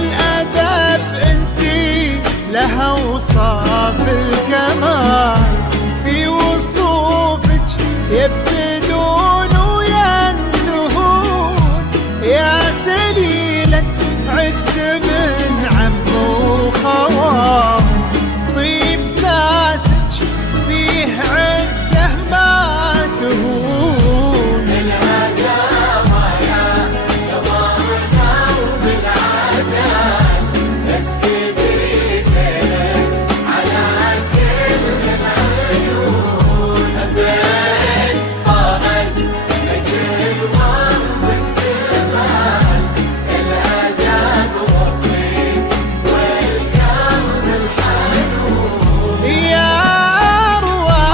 والأدب انتي لها وصاف الكمال، في وصوفك يبتدون وينتهون، يا سليلة عز من عم وخوال، طيب ساسك فيه عزه ما تهون. الهداوة يا قمرنا وبالعدل، اسكبي زينك على كل العيون، بنت فرج لك الوصف اكتمال، الأدب والطيب والقلب الحنون. يا أروى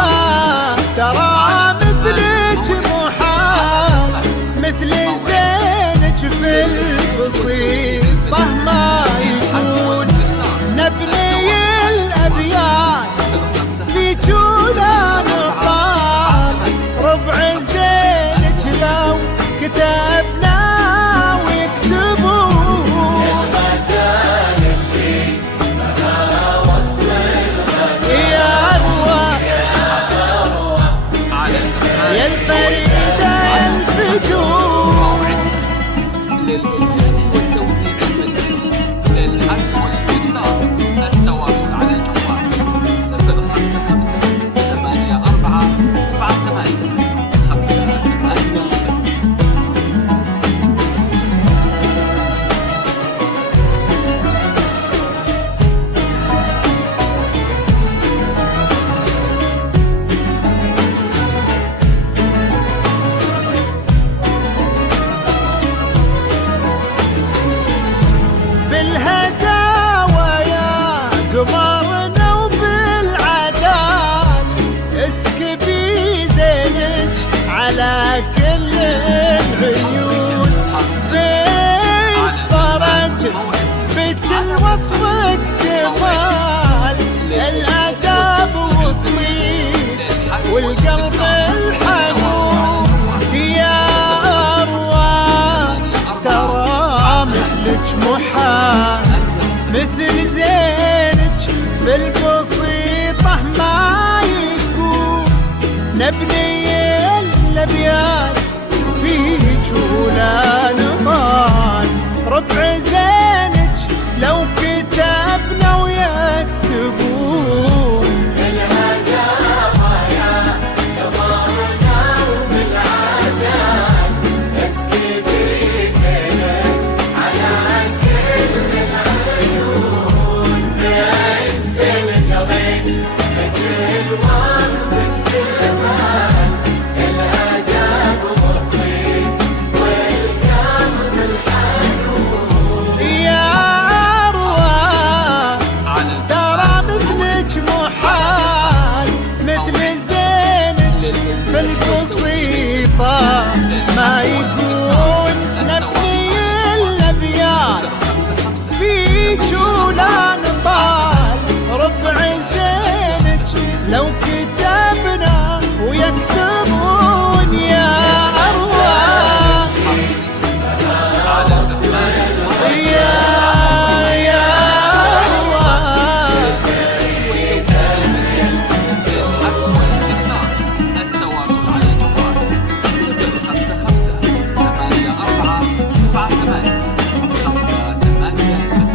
ترى مثلك محال، مثل زينك في البسيطة ما يكون، نبني الأبيات في جولا نطال، ربع زينك لو كتبنا ويكتبون. الغزال اللي لها وصف الغزال، يا أروى يا الفريدة الفتون، للإنتاج والتوزيع المنزلي، للحث والاستفسار التواصل على الجوال 055 84 78 586. بالهداوة يا قمرنا وبالعدال، اسكبي زينك على كل العيون، بيت فرج بك الوصف اكتمال، الأدب والطيب والقلب الحنون. يا أروى ترى مثلك محال، مثل زينك في البسيطة ما يكون، نبني الأبيات في جولا نطال، ربع زينك لو كتبنا ويكتبون. الهداوة يا قمرنا وبالعدل، اسكبي زينك على كل العيون، بنت القميص لك الوصف اكتمال، الأدب والطيب والقلب الحنون. يا أروى ترى مثلك محال، مثل زينك في البسيطة ما يكون، نبني الأبيات في جولا نطال، ربع زينك لو كتبنا ويكتبون. يا أروى يا أروى التواصل على الجوال 055 84 78 586.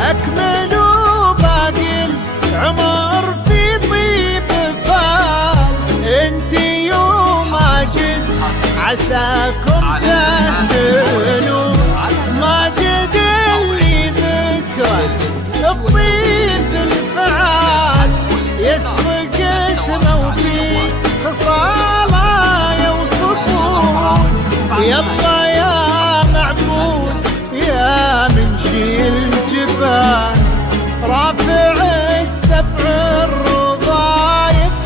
أكملوا باقي العمر في طيب فال، انتي يوم جد عساكم تهتنوا، ماجد اللي ذكره الطيب الفعال، يسبق اسمه وفي خصاله يوصفون. يلا يا معبود يا منشي الجبال، رافع السبع الرضايف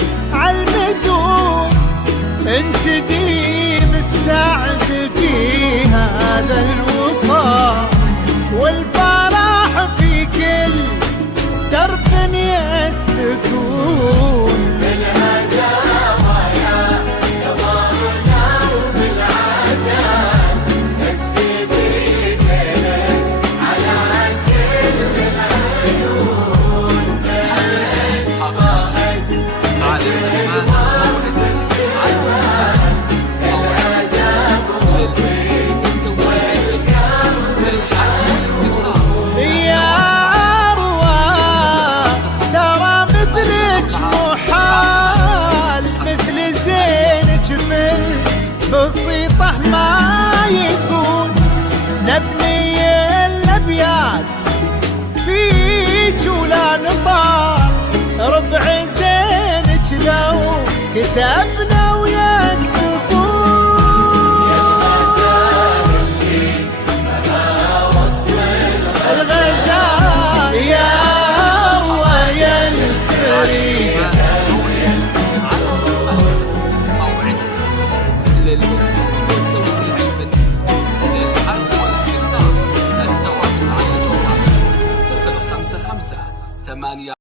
يسلكون